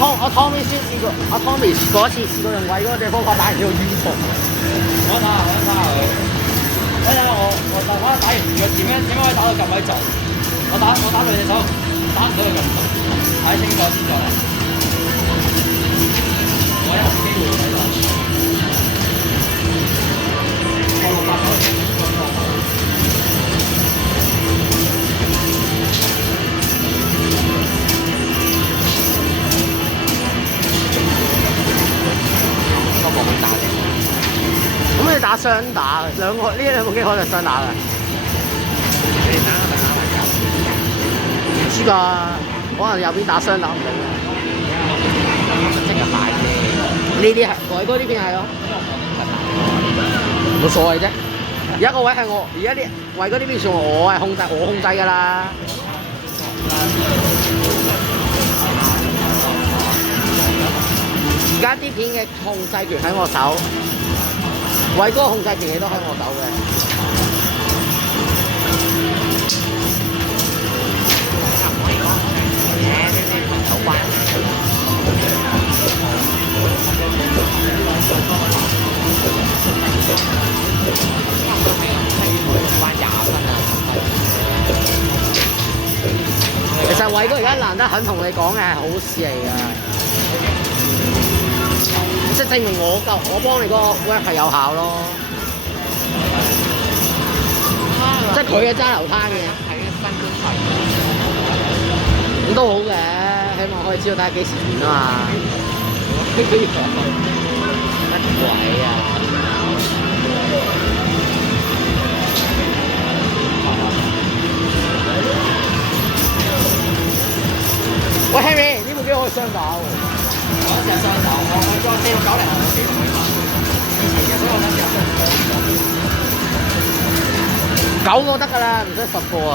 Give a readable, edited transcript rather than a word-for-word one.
湯尾先試過，阿湯尾嗰次試過用偉嗰個地方法打完之後暈服。我打佢。睇下我打完點解可以打到咁鬼盡？我打兩隻手，打唔到佢咁盡，睇清楚先再嚟。我有機會睇到。我600手。咁你打雙打嘅，兩部機可能雙打嘅。你打係咪打埋右？唔知㗎，可能右邊打雙打唔定啊。即係快啲。呢啲係偉哥呢邊係咯，冇所謂啫。而家個位係我，而家啲偉哥呢邊算我係控制㗎啦。而家啲片嘅控制權喺我手。偉哥控制權亦都喺我手嘅。有關。其實偉哥而家難得肯同你講嘅係好事嚟㗎。即係證明我幫你嗰個 work 係有效咯，即係佢嘅揸流灘嘅，係新冠肺咁都好嘅，希望可以知道大家幾時完啊嘛。乜鬼啊！喂 Henry， 呢部機可以雙打喎。我成日上手，我個4690我幾同你講，以前嘅所以我諗住9個得㗎啦，唔使10個啊。